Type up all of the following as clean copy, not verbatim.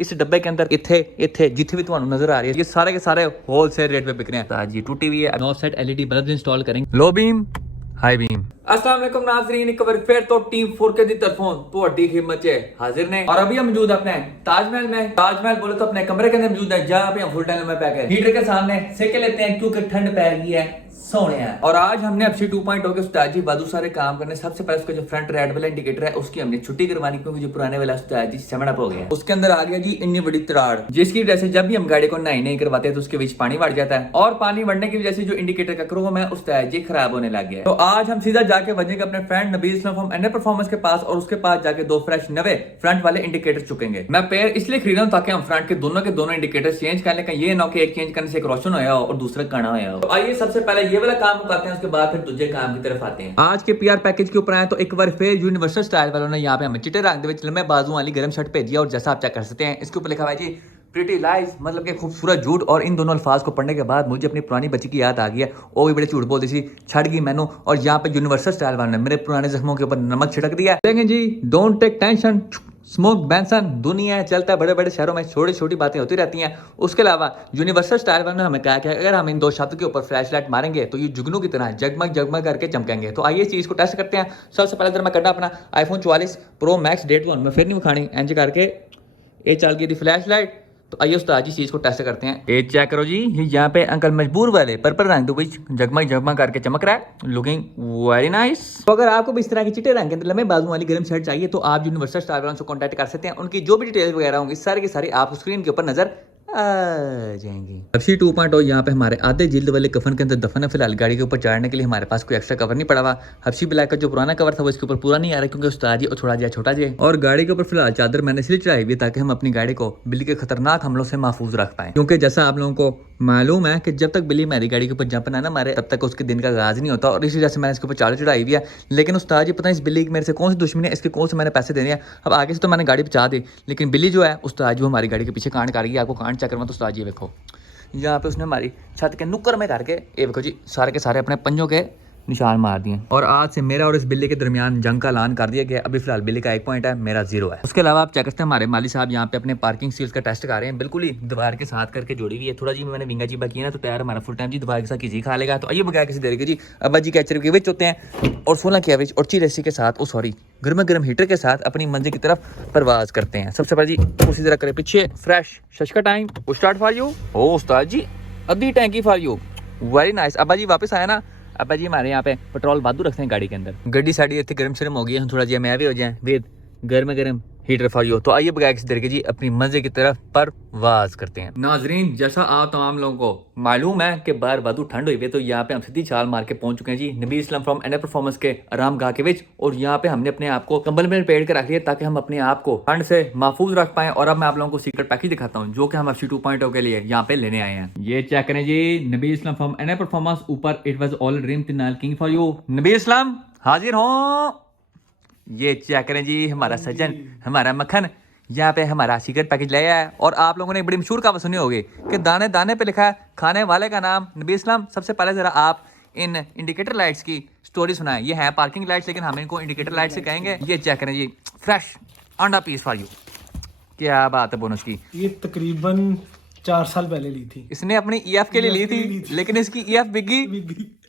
इस डब्बे के अंदर इथे जिथे भी ਤੁਹਾਨੂੰ नजर आ रही है ये सारे के सारे होलसेल रेट पे बिक रहे हैं। आज ये टूटी हुई है 9 सेट एलईडी बल्ब इंस्टॉल करेंगे, लो बीम हाई बीम। अस्सलाम वालेकुम नाज़रीन, एक बार फिर तो टीम 4K की तरफों तो अड्डी खिदमत है हाजिर ने। और अभी हम मौजूद अपने ताजमहल में। ताजमहल बोले तो अपने कमरे के अंदर मौजूद है जहाँ पे हम फुल टाइम में पैक है, हीटर के सामने सेके लेते हैं क्योंकि ठंड पै गई है, सोने हैं। और आज हमने FC 2.0 के उस्ताद जी बादू सारे काम करने। सबसे पहले उसका जो फ्रंट रेड वाला इंडिकेटर है उसकी हमने छुट्टी करवानी क्योंकि जो पुराने वाला उस्ताद जी सेवन अप हो गया। उसके अंदर आ गया जी इतनी बड़ी तराड़ जिसकी वजह से जब भी हम गाड़ी को नहीं करवाते हैं तो उसके बीच पानी बढ़ जाता है और पानी बढ़ने की वजह से जो इंडिकेटर का क्रोम है उस्ताद जी खराब होने लग गया। तो आज हम सीधा जाके बजेंगे अपने friend Nabi Islam from NA performance के पास और उसके पास जाके दो फ्रेश नवे फ्रंट वाले इंडिकेटर चुकेंगे। मैं पेयर इसलिए खरीदा हूं ताकि हम फ्रंट के दोनों इंडिकेटर चेंज कर लें, ये ना कि एक चेंज करने से एक रोशन होया हो और दूसरा काना होया हो। तो आइए सबसे पहले ये वाला काम करते हैं, उसके बाद फिर दूसरे काम की तरफ आते हैं। आज के पीआर पैकेज के ऊपर आए तो एक बार फिर यूनिवर्सल स्टाइल वालों ने यहाँ पे हमें चिट्टे रंग में लंबे बाजू वाली गर्म शर्ट भेजी और जैसा आप चेक कर सकते हैं इसके ऊपर लिखा हुआ है जी प्रीटी लाइज, मतलब कि खूबसूरत झूठ। और इन दोनों अल्फाज को पढ़ने के बाद मुझे अपनी पुरानी बच्ची की याद आ गई है, वो भी बड़े झूठ बोलती थी, छड़ गई मैनू। और यहाँ पे यूनिवर्सल स्टाइल वालों ने मेरे पुराने जख्मों के ऊपर नमक छिड़क दिया। देखें जी, डोंट टेक टेंशन, स्मोक बैंसन, दुनिया है चलता है, बड़े बड़े शहरों में छोटी छोटी बातें होती रहती हैं। उसके अलावा यूनिवर्सल स्टाइल वालों ने हमें कहा कि अगर हम इन दो शब्द के ऊपर फ्लैश लाइट मारेंगे तो ये जुगनू की तरह जगमग जगमग करके चमकेंगे। तो आइए इस चीज़ को टेस्ट करते हैं। सबसे पहले इधर मैं करना अपना iPhone 44 Pro Max डेट 1 में फिर नहीं उखानी एंज करके ये चल गई थी फ्लैश लाइट। तो आइए उस्ताद जी चीज़ को टेस्ट करते हैं। ये चेक करो जी, यहाँ पे अंकल मजबूर वाले पर्पल रंग तो जगमग जगमग करके चमक रहा है, लुकिंग वेरी नाइस। तो अगर आपको भी इस तरह की चिट्टे रंग के अंदर लंबे बाजू वाली गर्म शर्ट चाहिए तो आप यूनिवर्सल स्टाइल वालों से कॉन्टैक्ट कर सकते हैं। उनकी जो भी डिटेल्स वगैरह होंगी सारी की सारी आपको स्क्रीन के ऊपर नजर आ जाएंगी। FC 2.0 यहाँ पे हमारे आधे जिल्द वाले कफन के अंदर दफन है। फिलहाल गाड़ी के ऊपर चढ़ने के लिए हमारे पास कोई एक्स्ट्रा कवर नहीं पड़ा हुआ। FC ब्लैक का जो पुराना कवर था वो इसके ऊपर पूरा नहीं आ रहा क्योंकि उस्ताद जी और थोड़ा जिया छोटा जी। और गाड़ी के ऊपर फिलहाल चादर मैंने इसलिए चढ़ाई हुई ताकि हम अपनी गाड़ी को बिल्ली के खतरनाक हमलों से महफूज रख पाए, क्योंकि जैसा आप लोगों को मालूम है कि जब तक बिल्ली हमारी गाड़ी के ऊपर जंप ना मारे तब तक उसके दिन का आगाज नहीं होता। और इसी वजह से मैंने इसके ऊपर चादर चढ़ाई हुई है। लेकिन उस्ताद जी पता नहीं इस बिल्ली की मेरे से कौन सी दुश्मनी है, इसके कौन से मैंने पैसे देने हैं। अब आगे से तो मैंने गाड़ी बचा दी लेकिन बिल्ली जो है उस्ताद जी वो हमारी गाड़ी के पीछे कांड कर रही है। आपको कांड चेक करवा तो उस्ताद जी देखो यहाँ पे उसने हमारी छत के नुक्कर में करके ये देखो जी सारे के सारे अपने पंजों के निशान मार दिए। और आज से मेरा और इस बिल्ली के दरमियान जंग का ऐलान कर दिया गया। अभी फिलहाल बिल्ली का 1 पॉइंट है, मेरा 0 है। उसके अलावा आप चेक करते हैं हमारे माली साहब यहाँ पे अपने पार्किंग सील्स का टेस्ट कर रहे हैं। बिल्कुल ही दीवार के साथ करके जोड़ी हुई है। थोड़ा जी मैंने विंगा जीबा किया ना तो तैयार हमारा फुल टाइम जी दीवार के साथ किसी खा लेगा। तो आइए बगैर किसी देर के जी अब्बा जी कैचर के विच होते हैं और 16 के एवरेज और चिरेसी के साथ गर्मा गर्म हीटर के साथ अपनी मंजिल की तरफ परवाज करते हैं। सबसे पहले जी उसी तरह करें पीछे फ्रेश शश का टाइम स्टार्ट फॉर यू। ओ उस्ताद जी अद्धी टैंकी फॉर यू, वेरी नाइस। अब्बा जी वापस आया ना, अब्बा जी हमारे यहाँ पे पेट्रोल वादू रखते हैं गाड़ी के अंदर। गड्डी साड़ी इतनी गर्म शर्म हो गई है, थोड़ा जी मैं भी हो जाए विद गर्म गर्म हीटर फॉर यू। तो आइए बगैर किसी तरीके जी अपनी मजे की तरफ परवाज करते हैं। नाजरीन जैसा आप तमाम लोगों को मालूम है कि बाहर वादू ठंड हुई है तो यहाँ पे हम सीधी छाल मार के पहुंच चुके हैं जी Nabi Islam from NA performance के आराम गाह के विच। और यहाँ पे हमने अपने आप को कंबल में लपेट के रख लिया ताकि हम अपने आप को ठंड से महफूज रख पाए। और अब मैं आप लोगों को सीक्रेट पैकेज दिखाता हूँ जो कि हम FC 2.0 के लिए यहाँ पे लेने आए हैं। ये चेक करें जी, Nabi Islam from NA performance ऊपर इट वाज ऑल ड्रीम तिनाल king for you. Nabi Islam हाजिर हो। ये चेक करें जी हमारा सज्जन हमारा मक्खन यहाँ पे हमारा सीक्रेट पैकेज लाया है। और आप लोगों ने बड़ी मशहूर कहावत सुनी होगी कि दाने दाने पे लिखा है खाने वाले का नाम। नबी इस्लाम सबसे पहले जरा आप इन इंडिकेटर लाइट्स की स्टोरी सुनाएं। ये है पार्किंग लाइट्स लेकिन हम इनको इंडिकेटर लाइट से कहेंगे। ये चेक करें जी फ्रेश अंडा पीस फॉर यू, क्या बात है बोनस की। ये तकरीबन 4 साल पहले ली थी इसने अपनी EF के लिए ली थी लेकिन इसकी EF बिकी,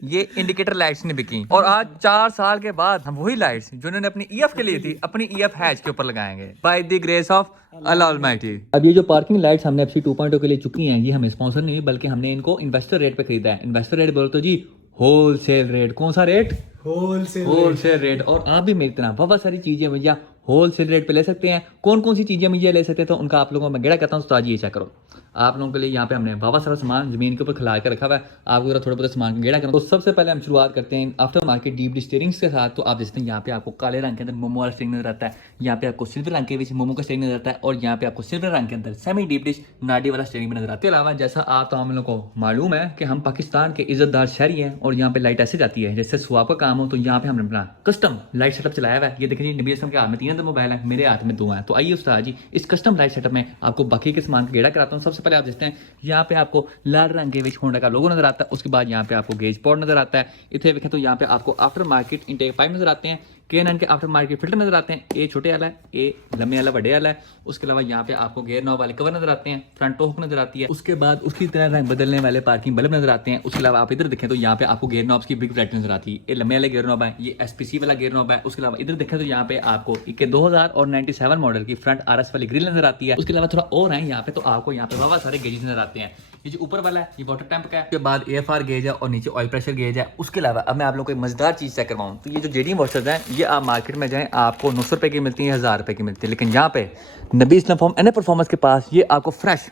ये इंडिकेटर लाइट्स ने बिकी। और आज 4 साल के बाद हम वही लाइट्स जो इन्होंने अपनी EF के लिए थी अपनी EF हैच के ऊपर लगाएंगे by the grace of Allah Almighty. अब ये जो पार्किंग लाइट्स हमने FC 2.0 के लिए चुकी हैं ये हमें स्पॉन्सर नहीं हुई बल्कि हमने इनको इन्वेस्टर रेट पे खरीदा है। इन्वेस्टर रेट बोलो तो जी होलसेल रेट। कौन सा रेट? Wholesale rate. और आप भी मेरी तरह बहुत सारी चीजें भैया होलसेल रेट पे ले सकते हैं। कौन कौन सी चीजें मुझे ले सकते हैं तो उनका आप लोगों को मैं गेड़ा कहता हूँ। तो आज ये चेक करो आप लोगों के लिए यहाँ पे हमने बाबा सारा सामान जमीन के ऊपर खिला कर रखा हुआ है। आपको जरा थोड़ा बहुत सामान गेड़ा करना। तो सबसे पहले हम शुरुआत करते हैं आफ्टर मार्केट डीप स्टीयरिंग्स के साथ। तो आप देखते हैं यहाँ पे आपको काले रंग के अंदर मोमो वाला स्टीयरिंग नजर आता है, यहाँ पे आपको सिल्वर रंग के बीच मोमो का स्टीयरिंग नजर आता है और यहाँ पे आपको सिल्वर रंग के अंदर सेमी डीप डिश नाडी वाला स्टीयरिंग भी नजर आता है। इसके अलावा जैसा आप तमाम लोगों को मालूम है कि हम पाकिस्तान के इज्जतदार शहरी हैं और यहाँ पे लाइट ऐसे जाती है जैसे स्वाप का काम हो। तो यहाँ पे हमने अपना कस्टम लाइट सेटअप चलाया हुआ है। ये देखिए नबी इस्लाम के हाथ में 3 अंदर मोबाइल है, मेरे हाथ में 2 हैं। तो आइए उस्ताद जी इस कस्टम लाइट सेटअप में आपको बाकी के सामान का गेड़ा कराता हूँ। सबसे पहले आप देखते हैं यहाँ पे आपको लाल रंग के विच होंडा का लोगो नजर आता है। उसके बाद यहाँ पे आपको गेज पॉड नजर आता है। इतने देखें तो यहाँ पे आपको आफ्टर मार्केट इनटेक पाइप नजर आते हैं। K9 के आफ्टर मार्केट फिल्टर नजर आते हैं, ए छोटे वाला है, ए लंबे वाला बड़े वाला है। उसके अलावा यहाँ पे आपको गेयर नॉब वाले कवर नजर आते हैं, फ्रंट टो हुक नजर आती है। उसके बाद उसकी तरह रंग बदलने वाले पार्किंग बल्ब नजर आते हैं। उसके अलावा आप इधर देखें तो यहाँ पे आपको गेयर नॉब्स की बिग वैरायटी नजर आती है। ये लंबे वाले गेयर नॉब है, ये SPC वाला गेयर नॉब है। उसके अलावा इधर देखें तो यहाँ पे आपको 2097 मॉडल की फ्रंट RS वाली ग्रिल नजर आती है। उसके अलावा थोड़ा और है यहाँ पे तो आपको यहाँ पे बहुत सारे गेजेस नजर आते हैं। ये जो ऊपर वाला है ये वाटर टैंक का है, उसके बाद AFR गेज है और नीचे ऑयल प्रेशर गेज है। उसके अलावा अब मैं आप लोगों को एक मजेदार चीज़ चेक करवाऊँ तो ये जो JDM वॉशर्स हैं ये आप मार्केट में जाएं आपको 900 रुपये की मिलती है, 1000 रुपये की मिलती है। लेकिन यहाँ पे नबी इस्लाम फॉर्म एन परफॉर्मेंस के पास ये आपको फ्रेश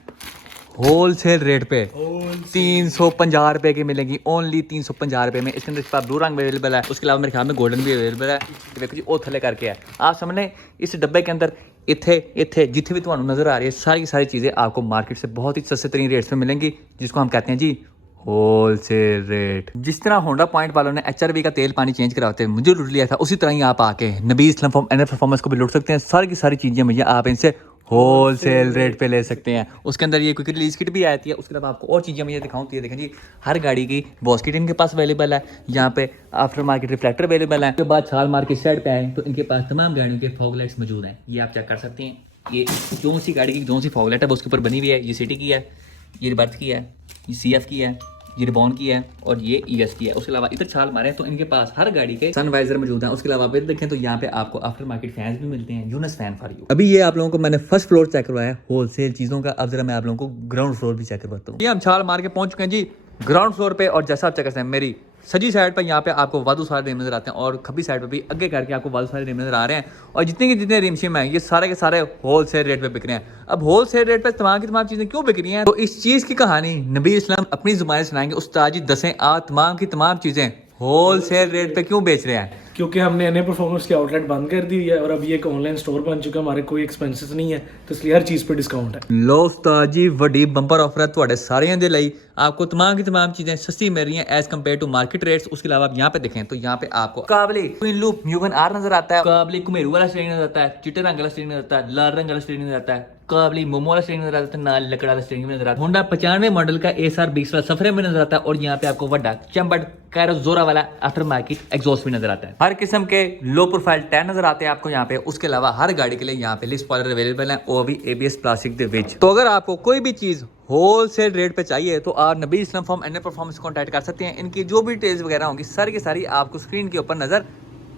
होल सेल रेट पे 350 रुपये की मिलेगी, ओनली 350 रुपये में। इसके अंदर इसके पास ब्लू रंग अवेलेबल है, उसके अलावा मेरे ख्याल में गोल्डन भी अवेलेबल है। देखो जी ओ थले करके है आप सामने इस डब्बे के अंदर इत्थे जिथे भी ਤੁਹਾਨੂੰ नजर आ रही है सारी चीज़ें आपको मार्केट से बहुत ही सस्ते तरीन रेट्स में मिलेंगी, जिसको हम कहते हैं जी होल सेल रेट। जिस तरह होंडा पॉइंट वालों ने HRV का तेल पानी चेंज कराते हैं मुझे लूट लिया था, उसी तरह ही आप आके नबी इस्लाम फॉर्म एन परफॉर्मेंस को भी लूट सकते हैं। सारी चीज़ें मुझे आप इनसे होल सेल रेट पे ले सकते हैं। उसके अंदर ये क्विक रिलीज किट भी आती है। उसके अलावा आपको और चीज़ें मुझे दिखाऊँ तो ये देखें जी हर गाड़ी की बॉस किट इनके पास अवेलेबल है। यहाँ पे आफ्टर मार्केट रिफ्लेक्टर अवेलेबल है। उसके बाद छाल मार के साइड पे आए तो इनके पास तमाम गाड़ियों के फॉग लाइट्स मौजूद हैं, ये आप चेक कर सकते हैं। ये जो सी गाड़ी की जो सी फॉग लाइट है वो उसके ऊपर बनी हुई है। ये सिटी की है, ये बर्थ की है, ये CF की है, ये रिबॉन की है और ये ES की है। उसके अलावा इधर छाल मारे तो इनके पास हर गाड़ी के सनवाइजर मौजूद हैं। उसके अलावा आप इधर देखें तो यहाँ पे आपको आफ्टर मार्केट फैंस भी मिलते हैं, यूनस फैन फॉर यू। अभी ये आप लोगों को मैंने फर्स्ट फ्लोर चेक करवाया होलसेल चीज़ों का, अब जरा मैं आप लोगों को ग्राउंड फ्लोर भी चेक करवाता हूँ। ये हम छाल मार के पहुंच चुके हैं जी ग्राउंड फ्लोर पे, और जैसा आप चेक करते हैं मेरी सजी साइड पर यहाँ पे आपको वादू सारे रिम नजर आते हैं और खब्बी साइड पर भी आगे करके आपको वादू सारे रिम नजर आ रहे हैं। और जितने रिम शिम हैं ये सारे के सारे होल सेल रेट पे बिक रहे हैं। अब होल सेल रेट पे तमाम की तमाम चीज़ें क्यों बिक रही हैं, तो इस चीज़ की कहानी नबी इस्लाम अपनी जुबान सुनाएंगे। उस्ताद जी दसें तमाम की तमाम चीज़ें होल सेल रेट पे क्यों बेच रहे हैं। क्योंकि हमने एनए परफॉर्मेंस की आउटलेट बंद कर दी हुई है और अब ये एक ऑनलाइन स्टोर बन चुका है, हमारे कोई एक्सपेंसेस नहीं है तो इसलिए हर चीज़ पे डिस्काउंट है। लो उस्ताद जी वड्डी बंपर ऑफर है ਤੁਹਾਡੇ ਸਾਰਿਆਂ ਦੇ ਲਈ, आपको तमाम की तमाम चीज़ें सस्ती मिल रही हैं as compare to market rates. उसके अलावा आप यहाँ पे देखें तो यहाँ पे आपको काबली क्वीन लूप म्यूगन आर नजर आता है, काबली कुमेरू वाला स्टेरिंग नजर आता है, चिट्टे रंग वाला स्टेरिंग नजर आता है, लाल रंग वाला स्टेरिंग नजर आता है, काबली मोमो वाला स्टेरिंग नजर आता है, नाल लकड़ वाला स्टेरिंग नजर आता है। होंडा 95 मॉडल का ASR 20 वाला सफरे में नजर आता है और यहाँ पे आपको वड्डा चंबड़ कैरो जोरा वाला आफ्टर मार्केट एग्जॉस्ट भी नजर आता है। हर किस्म के लो प्रोफाइल टायर नजर आते हैं आपको यहाँ पे। उसके अलावा हर गाड़ी के लिए यहाँ पे लिस्ट स्पॉइलर अवेलेबल है, वो भी ABS प्लास्टिक के विच। तो अगर आपको कोई भी चीज होल सेल रेट पे चाहिए तो आप नबी इस्लाम फॉर्म एन परफॉर्मेंस को कॉन्टैक्ट कर सकते हैं। इनकी जो भी डिटेल्स वगैरह होंगी सारी की सारी आपको स्क्रीन के ऊपर नजर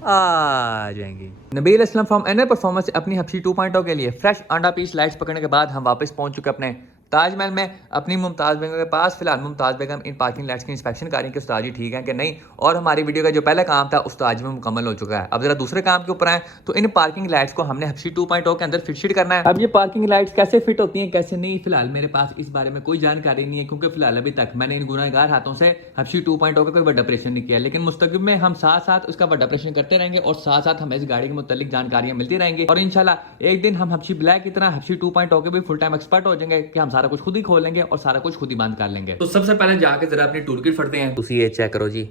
आ जाएंगी। नबील इस्लाम फॉर्म एन परफॉर्मेंस अपनी हफ्सी 2.0 के लिए फ्रेश आंडा पीस लाइट्स पकड़ने के बाद हम वापस पहुंच चुके अपने ताजमहल में अपनी मुमताज़ बेगम के पास। फिलहाल मुमताज़ बेगम इन पार्किंग लाइट्स की इंस्पेक्शन कर रही है कि उस्ताद जी ठीक है कि नहीं, और हमारी वीडियो का जो पहला काम था उस्ताद में मुकम्मल हो चुका है। अब जरा दूसरे काम के ऊपर आए तो इन पार्किंग लाइट्स को हमने हफ्सी 2.0 के अंदर फिट करना है। अब ये पार्किंग लाइट्स कैसे फिट होती हैं कैसे नहीं, फिलहाल मेरे पास इस बारे में कोई जानकारी नहीं है, क्योंकि फिलहाल अभी तक मैंने इन गुनाहगार हाथों से हफ्सी 2.0 का कोई बड़ा ऑपरेशन नहीं किया। लेकिन मुस्तकिल में हम साथ साथ उसका बड़ा ऑपरेशन करते रहेंगे और साथ साथ हमें इस गाड़ी के मुतालिक जानकारियां मिलती रहेंगी और इंशाल्लाह एक दिन हम हफ्सी ब्लैक की तरह हफ्सी 2.0 के भी फुल टाइम एक्सपर्ट हो जाएंगे कि हम सारा कुछ खुद ही खोल लेंगे और सारा कुछ खुद ही बंद कर लेंगे। तो सबसे पहले जाके जरा अपनी टूल किट फटते हैं। तुसी ये चेक करो जी,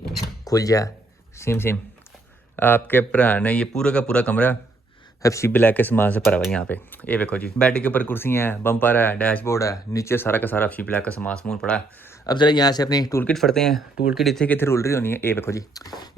खुल जा सिम आपके भरा ने ये पूरा का पूरा कमरा हफ्सी ब्लैक के सामान से भरा हुआ है। यहाँ पे ये देखो जी बेड के ऊपर कुर्सियाँ हैं, बम्पर है, डैशबोर्ड है, नीचे सारा का सारा हफ्सी ब्लैक का सामान समून पड़ा है। अब जरा यहाँ से अपनी टूल किट फटते हैं। टूल किट इतने कितने रुल रही होनी है, ये देखो जी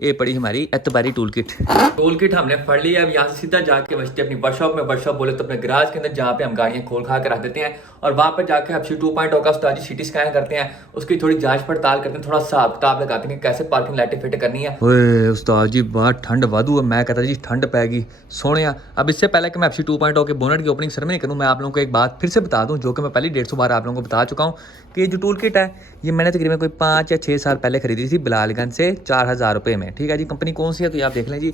ये पड़ी हमारी एतबारी टूल किट हमने फड़ ली है। अब यहाँ से सीधा जाके बचते अपनी वर्कशॉप में, वर्कशॉप बोले तो अपने गराज के अंदर जहाँ पे हम गाड़ियाँ खोल खा कर रख देते हैं और वहाँ पर जाके हफ्सी 2.0 का उस्ताद जी सिटी स्कैन करते हैं, उसकी थोड़ी जांच पड़ताल करते हैं, थोड़ा हिसाब किताब लगाते हैं कि कैसे पार्किंग लाइटें फिट करनी है। ओए उस्ताद जी बाहर ठंड वादू है, मैं कहता जी ठंड पैगी सोने। अब इससे पहले कि मैं हफ्सी 2.0 के बोनट की ओपनिंग सेरेमनी करूँ, मैं आप लोगों को एक बात फिर से बता दूँ जो कि मैं पहले 150 बार आप लोगों को बता चुका हूँ कि ये जो टूल किट है ये मैंने तकरीबन कोई 5 या 6 साल पहले खरीदी थी बिलालगंज से 4000 रुपये में। ठीक है जी, कंपनी कौन सी है तो ये आप देख लें जी,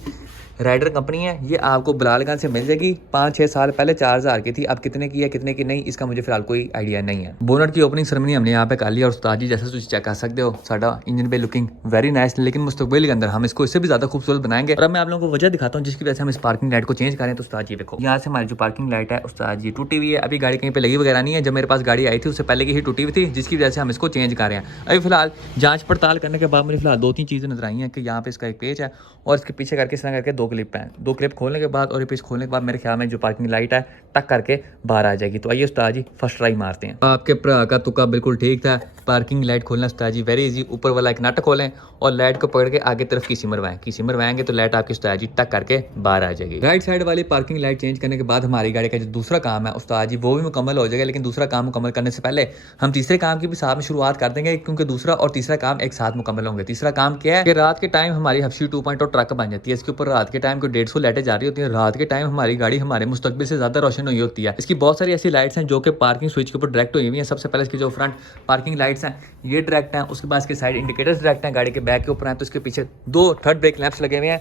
राइडर कंपनी है। ये आपको बिलालगंज से मिल जाएगी, 5-6 साल पहले 4000 की थी। अब कितने की है कितने की नहीं इसका मुझे फिलहाल कोई आइडिया नहीं है। बोनट की ओपनिंग सेरेमनी हमने यहाँ पे कर लिया और उस्ताद जी जैसा तुम चेक कर सकते हो साਡਾ इंजन पे लुकिंग वेरी नाइस, लेकिन मुस्तकबिल के अंदर हम इसको इससे भी ज़्यादा खूबसूरत बनाएंगे। और अब मैं आप लोगों को वजह दिखाता हूँ जिसकी वजह से हम इस पार्किंग लाइट को चेंज करें। तो उस्ताद जी देखो यहाँ से हमारी जो पार्किंग लाइट है उस्ताद जी टूटी हुई है, अभी गाड़ी कहीं पे लगी वगैरह नहीं है। जब मेरे पास गाड़ी आई थी उससे पहले की ही टूटी हुई थी, जिसकी वजह से हम इसको चेंज कर रहे हैं। अभी फिलहाल जांच पड़ताल करने के बाद मुझे फिलहाल 2-3 चीज़ें नजर आई हैं कि यहाँ पे इसका एक पेज है और इसके पीछे करके इस तरह करके 2 क्लिप हैं। 2 क्लिप खोलने के बाद और ये पेज खोलने के बाद मेरे ख्याल में जो पार्किंग लाइट है टक करके बाहर आ जाएगी। तो आइए उस्ताद जी फर्स्ट ट्राई मारते हैं। आपके भरा का तुक्का बिल्कुल ठीक था। पार्किंग लाइट खोलना उस्ताद जी वेरी इजी। ऊपर वाला एक नट खोलें और लाइट को पकड़ के आगे तरफ कीसी मरवाएंगे तो लाइट आपकी उस्ताद जी टक करके बाहर आ जाएगी। राइट साइड वाली पार्किंग लाइट चेंज करने के बाद हमारी गाड़ी का जो दूसरा काम है उस्ताद जी वो भी मुकम्मल हो जाएगा। लेकिन दूसरा काम मुकम्मल करने से पहले हम तीसरे काम की भी साथ में शुरुआत कर देंगे, क्योंकि दूसरा और तीसरा काम एक साथ मुकम्मल होंगे। तीसरा काम क्या है कि रात के टाइम हमारी हफ्शी 2.0 ट्रक बन जाती है। इसके ऊपर रात के टाइम को 150 लाइटें जा रही होती है। रात के टाइम हमारी गाड़ी हमारे मुस्तकबिल से ज्यादा रोशन हुई होती है। इसकी बहुत सारी ऐसी लाइट्स हैं जो कि पार्किंग स्विच के ऊपर डायरेक्ट हुई हुई हैं। सबसे पहले इसकी जो फ्रंट पार्किंग लाइट्स हैं ये डायरेक्ट हैं। उसके बाद इसके साइड इंडिकेटर्स डायरेक्ट हैं, गाड़ी के बैक के ऊपर हैं। तो इसके पीछे 2 थर्ड ब्रेक लैंप्स लगे हुए हैं,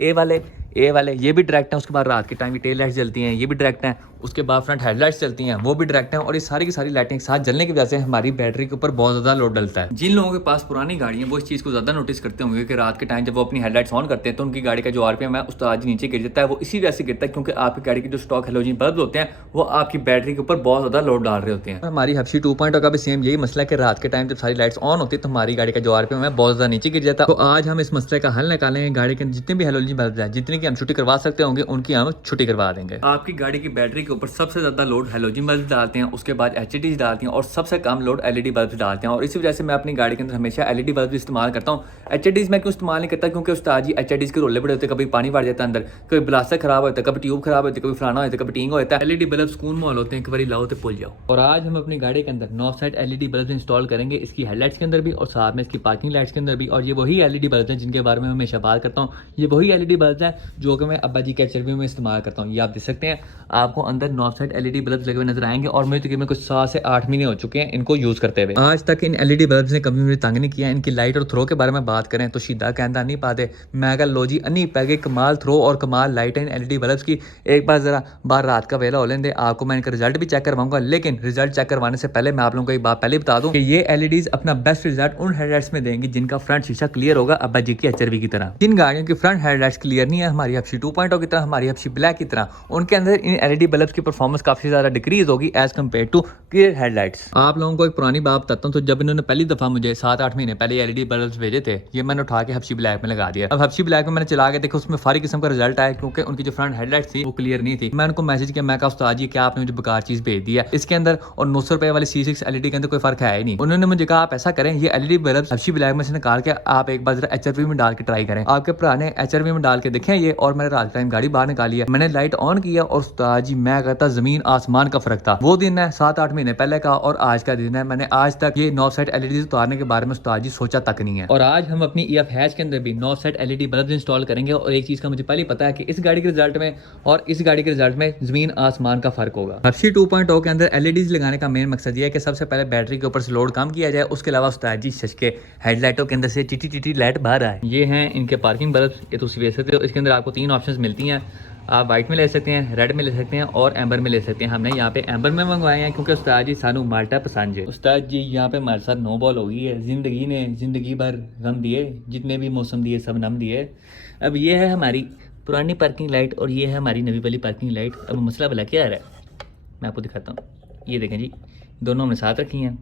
ए वाले ये भी डायरेक्ट हैं। उसके बाद रात के टाइम की टेल लाइट्स जलती हैं, ये भी डायरेक्ट हैं। उसके बाद फ्रंट हेडलाइट्स चलती हैं, वो भी डायरेक्ट हैं। और ये सारी की सारी लाइटें एक साथ जलने की वजह से हमारी बैटरी के ऊपर बहुत ज़्यादा लोड डलता है। जिन लोगों के पास पुरानी गाड़ी है वो इस चीज़ को ज़्यादा नोटिस करते होंगे कि रात के टाइम जब वो अपनी हेडलाइट्स ऑन करते हैं तो उनकी गाड़ी का जो आरपीएम है उस्ताद जी नीचे गिर जाता है। वो इसी वजह से गिरता है क्योंकि आपकी गाड़ी के जो स्टॉक हेलोजन बल्ब होते हैं वो आपकी बैटरी के ऊपर बहुत ज़्यादा लोड डाल रहे होते हैं। हमारी हफ्शी 2.0 का भी सेम यही मसला है कि रात के टाइम जब सारी लाइट्स ऑन होती है तो हमारी गाड़ी का जो आरपीएम है बहुत ज़्यादा नीचे गिर जाता है। तो आज हम इस मसले का हल निकालेंगे। गाड़ी के जितने भी हेलोजन बल्ब हैं जितनी की हम छुट्टी करवा सकते होंगे उनकी हम छुट्टी करवा देंगे। आपकी गाड़ी की बैटरी के ऊपर सबसे ज़्यादा लोड हेलोजन बल्ब डालते हैं, उसके बाद एचईडीज डालते हैं और सबसे कम लोड एलईडी बल्ब डालते हैं। और इसी वजह से मैं अपनी गाड़ी के अंदर हमेशा एलईडी बल्ब इस्तेमाल करता हूँ। एचईडीज मैं क्यों इस्तेमाल नहीं करता, क्योंकि उस्ताद जी एचईडीज के रोले बड़े होते हैं, कभी पानी भर जाता है अंदर, कभी ब्लास्टर खराब होता है, कभी ट्यूब खराब होती है, कभी फलाना होता है, कभी टींग होता है। एलईडी बल्ब सुकून माहौल होते हैं, एक बार लाओ तो भूल जाओ। और आज हम अपनी गाड़ी के अंदर north side LED bulb install करेंगे, इसकी हेडलाइट्स के अंदर भी और साथ में इसकी पार्किंग लाइट्स के अंदर भी। और ये वही एलईडी बल्ब हैं जिनके बारे में मैं हमेशा बात करता हूँ। ये वही एलईडी बल्ब हैं जो कि मैं अब्बा जी के एचआरवी में इस्तेमाल करता हूँ। ये आप देख सकते हैं, आपको अंदर नॉर्थ साइड एलईडी बल्ब लगे हुए नजर आएंगे और मुझे तकरीबन कुछ 7 से 8 महीने हो चुके हैं इनको यूज करते हुए। आज तक इन एलईडी बल्ब्स ने कभी मुझे तंग नहीं किया। इनकी लाइट और थ्रो के बारे में बात करें तो सीधा कहना नहीं पाते। मैं कहा लो जी अन्नी पैगे कमाल थ्रो और कमाल लाइट है इन एलईडी बल्ब्स की। एक बार जरा बाहर रात का वेला हो लेंगे, आपको मैं इनका रिजल्ट भी चेक करवाऊंगा। लेकिन रिजल्ट चेक करवाने से पहले मैं आप लोगों को एक बात पहले बता दूं कि ये एलईडीज अपना बेस्ट रिजल्ट उन हेडलाइट्स में देंगी जिनका फ्रंट शीशा क्लियर होगा, अब्बा जी की एचआरवी की तरह। जिन गाड़ियों की फ्रंट हेडलाइट्स क्लियर नहीं है, हमारी हफ्शी 2.0 की तरह, हमारी हफ्शी ब्लैक की तरह, उनके अंदर इन एलईडी बल्ब्स की परफॉर्मेंस काफी ज्यादा डिक्रीज होगी as compare to clear headlights. आप लोगों को एक पुरानी बात बताता हूँ। तो जब इन्होंने पहली दफा मुझे 7-8 महीने पहले एलईडी बल्ब्स भेजे थे, ये मैंने उठा के हफ्शी ब्लैक में लगा दिया। अब हफ्शी ब्लैक में मैंने चला के देखा, उसमें सारी किस्म का रिजल्ट आया क्योंकि उनकी जो फ्रंट हेडलाइट्स थी वो क्लियर नहीं थी। मैं उनको मैसेज किया, मैं कहा उस्ताद जी क्या आपने मुझे बेकार चीज भेज दिया इसके अंदर, और 900 रुपए वाली C6 एलईडी के अंदर कोई फर्क है ही नहीं। उन्होंने मुझे कहा आप ऐसा करें, ये एलईडी बल्ब हफ्शी ब्लैक में से निकाल के आप एक बार जरा एचआरवी में डाल के ट्राई करें। आपके भरा ने एचआरवी में डाल के देखें ये, और मैंने रात टाइम गाड़ी बाहर निकाली है, मैंने लाइट ऑन किया और उस्ताद जी मैं कहता जमीन आसमान का फर्क था। वो दिन है 7-8 महीने पहले का और आज का दिन है। मैंने आज तक ये नॉर्थ साइड एलईडी उतारने के बारे में उस्ताद जी सोचा तक नहीं है। और आज हम अपनी ईएफ हैच के अंदर भी north side LED bulb install करेंगे। और एक चीज का मुझे पहले पता है कि इस गाड़ी के रिजल्ट में और इस गाड़ी के रिजल्ट में जमीन आसमान का फर्क होगा। हफ्शी 2.0 के अंदर एलईडीज लगाने का मेन मकसद ये है कि सबसे पहले बैटरी के ऊपर से लोड कम किया जाए, उसके अलावा उस्ताद जी शशके हेडलाइटों के अंदर से टीटी लाइट बाहर आए। ये हैं इनके पार्किंग बल्ब, ये तो देख सकते हो। इसके अंदर आपको 3 ऑप्शंस मिलती हैं, आप वाइट में ले सकते हैं, रेड में ले सकते हैं और एम्बर में ले सकते हैं। हमने यहाँ पे एम्बर में मंगवाए हैं क्योंकि उस्ताद जी सानू माल्टा पसंद है। उस्ताद जी यहाँ पे हमारे साथ नो बॉल हो गई है। जिंदगी ने जिंदगी भर गम दिए, जितने भी मौसम दिए सब नम दिए। अब ये है हमारी पुरानी पार्किंग लाइट और ये है हमारी नवी वाली पार्किंग लाइट। अब मसला भला क्या आ रहा है मैं आपको दिखाता हूँ। ये देखें जी, दोनों हमने साथ रखी हैं।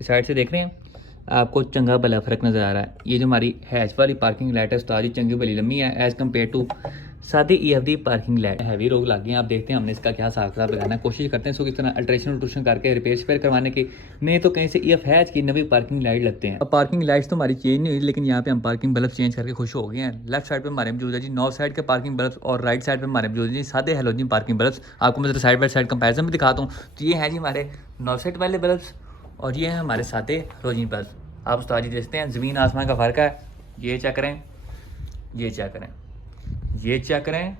इस साइड से देख रहे हैं, आपको चंगा भला फ़र्क नज़र आ रहा है। ये जो हमारी हैच वाली पार्किंग लाइट है उस्ताद जी चंगी भली लम्बी है एज़ कम्पेयर टू सादी ईएफडी पार्किंग लाइट। हैवी रोग लग गए हैं। आप देखते हैं हमने इसका क्या हिसाब किताब लगाना है। कोशिश करते हैं इसको किस तरह अल्ट्रेशन करके रिपेयर करवाने की, नहीं तो कहीं से ईएफ हैच की नवी पार्किंग लाइट लगते हैं। अब पार्किंग लाइट्स तो हमारी चेंज नहीं हुई, लेकिन यहाँ पे हम पार्किंग बल्ब चेंज करके खुश हो गए हैं। लेफ्ट साइड पे हमारे मौजूद है जी नॉर्थ साइड के पार्किंग बल्ब और राइट साइड पे हमारे मौजूद है जी सादे हेलोजन पार्किंग बल्ब। आपको मैं साइड बाई साइड कंपेरिजन भी दिखाता हूँ। तो ये है जी हमारे नॉर्थ साइड वाले बल्ब और ये है हमारे सादे हेलोजन बल्ब। आप उस्ताद जी देखते हैं ज़मीन आसमान का फ़र्क है। ये चेक करें, ये चेक करें, ये चेक करें,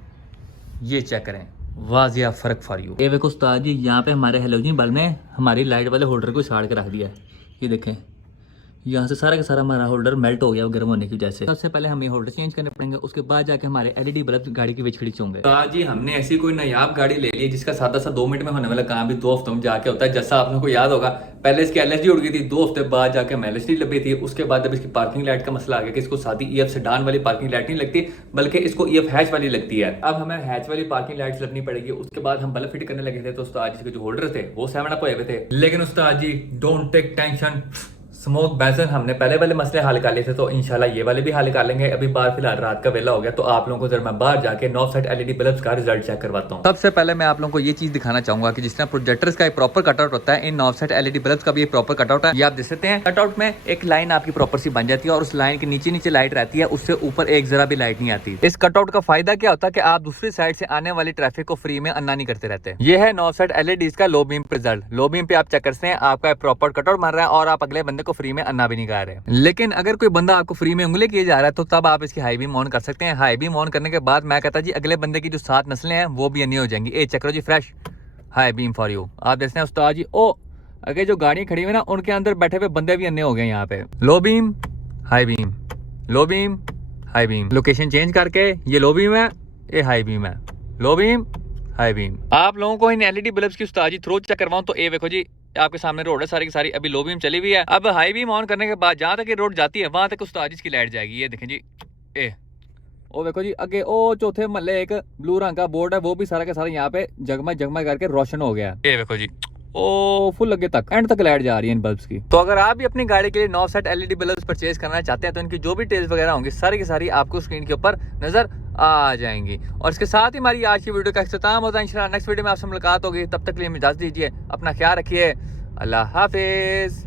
ये चेक करें, वाजिया फ़र्क फॉर यू। ये देखो उस्ताद जी यहाँ पे हमारे हेलोजन बल्ब ने हमारी लाइट वाले होल्डर को साड़ के रख दिया है। ये देखें यहाँ से सारा का सारा हमारा होल्डर मेल्ट हो गया गर्म होने की वजह से। सबसे पहले हमें होल्डर चेंज करने पड़ेंगे, उसके बाद जाके हमारे एलईडी बल्ब गाड़ी की विचखड़ी होंगे। तो आज जी हमने ऐसी कोई नायाब गाड़ी ले ली जिसका सादा सा 2 मिनट में होने वाला काम भी 2 हफ्तों में जाके होता है। जैसा आपने को याद होगा पहले इसकी एलएसडी उड़ गई थी, 2 हफ्ते बाद जाके हमें एलएसडी लगी थी। उसके बाद जब इसकी पार्किंग लाइट का मसला आ गया कि इसको सादी ईएफ सेडान वाली पार्किंग लाइट नहीं लगती बल्कि इसको ईएफ हैच वाली लगती है। अब हमें हैच वाली पार्किंग लाइट्स लगनी पड़ेगी। उसके बाद हम बल्ब फिट करने लगे थे तो उस्ताद जी के जो होल्डर थे वो 7 अप हुए थे। लेकिन उस्ताद जी डोंट टेक टेंशन, स्मोक बेजन हमने पहले वाले मसले हल कर लिए थे, तो इंशाल्लाह ये वाले भी हल कर लेंगे। अभी बाहर फिलहाल रात का वेला हो गया, तो आप लोगों को जरा मैं बाहर जाके नॉर्थ साइड एलईडी बल्ब्स का रिजल्ट चेक करवाता हूँ। सबसे पहले मैं आप लोगों को ये चीज दिखाना चाहूंगा कि जिस तरह प्रोजेक्टर्स का एक प्रॉपर कटआउट होता है, इन नॉर्थ साइड एलईडी बल्ब्स का भी एक प्रॉपर कटआउट है। ये आप देख सकते हैं, कटआउट में एक लाइन आपकी प्रॉपर सी बन जाती है और उस लाइन के नीचे नीचे लाइट रहती है, उससे ऊपर एक जरा भी लाइट नहीं आती। इस कटआउट का फायदा क्या होता है कि आप दूसरी साइड से आने वाली ट्रैफिक को फ्री में अन्ना नहीं करते रहते। ये है नॉर्थ साइड एलईडी का low beam result. Low beam पे आप चेक करते हैं, आपका प्रॉपर कटआउट बन रहा है और आप अगले बंदे को फ्री में अन्ना भी नहीं कर रहे। लेकिन अगर कोई बंदा आपको फ्री में उंगली किए जा रहा है, तो तब आप इसकी हाई बीम ऑन कर सकते हैं। हाई बीम ऑन करने के बाद मैं कहता जी अगले बंदे की जो 7 नस्लें हैं वो भी अन्नी हो जाएंगी। ए चेक करो जी, fresh high beam for you. आप देखते हैं उस्ताद जी, ओ अगर जो गाड़ियां खड़ी हुई ना उनके अंदर बैठे हुए बंदे भी अन्ने हो गए। यहाँ पे low beam high beam, low beam high beam, location change करके ये लो बीम है, ये हाई बीम है, लो बीम हाई बीम। आप लोगों को इन एलईडी बल्ब्स की उस्ताद जी थ्रो चेक करवाऊं तो ये देखो जी, आपके सामने रोड है सारी की सारी, अभी लो बीम चली हुई है। अब हाई बीम ऑन करने के बाद जहां तक ये रोड जाती है वहां तक उस्ताद जी की लाइट जाएगी। ये देखें जी, ए ओ देखो जी, आगे ओ चौथे महल्ले एक ब्लू रंग का बोर्ड है, वो भी सारा के सारा यहाँ पे जगमग जगमग करके रोशन हो गया। ये देखो जी, ओ फुल लगे तक एंड तक लाइट जा रही है इन बल्ब्स की। तो अगर आप भी अपनी गाड़ी के लिए north side LED bulbs purchase करना चाहते हैं, तो इनकी जो भी डिटेल्स वगैरह होंगी सारी की सारी आपको स्क्रीन के ऊपर नजर आ जाएंगी। और इसके साथ ही हमारी आज की वीडियो का इख्तिताम होता है। इंशाल्लाह नेक्स्ट वीडियो में आपसे मुलाकात होगी, तब तक के लिए इजाजत दीजिए, अपना ख्याल रखिए, अल्लाह हाफिज।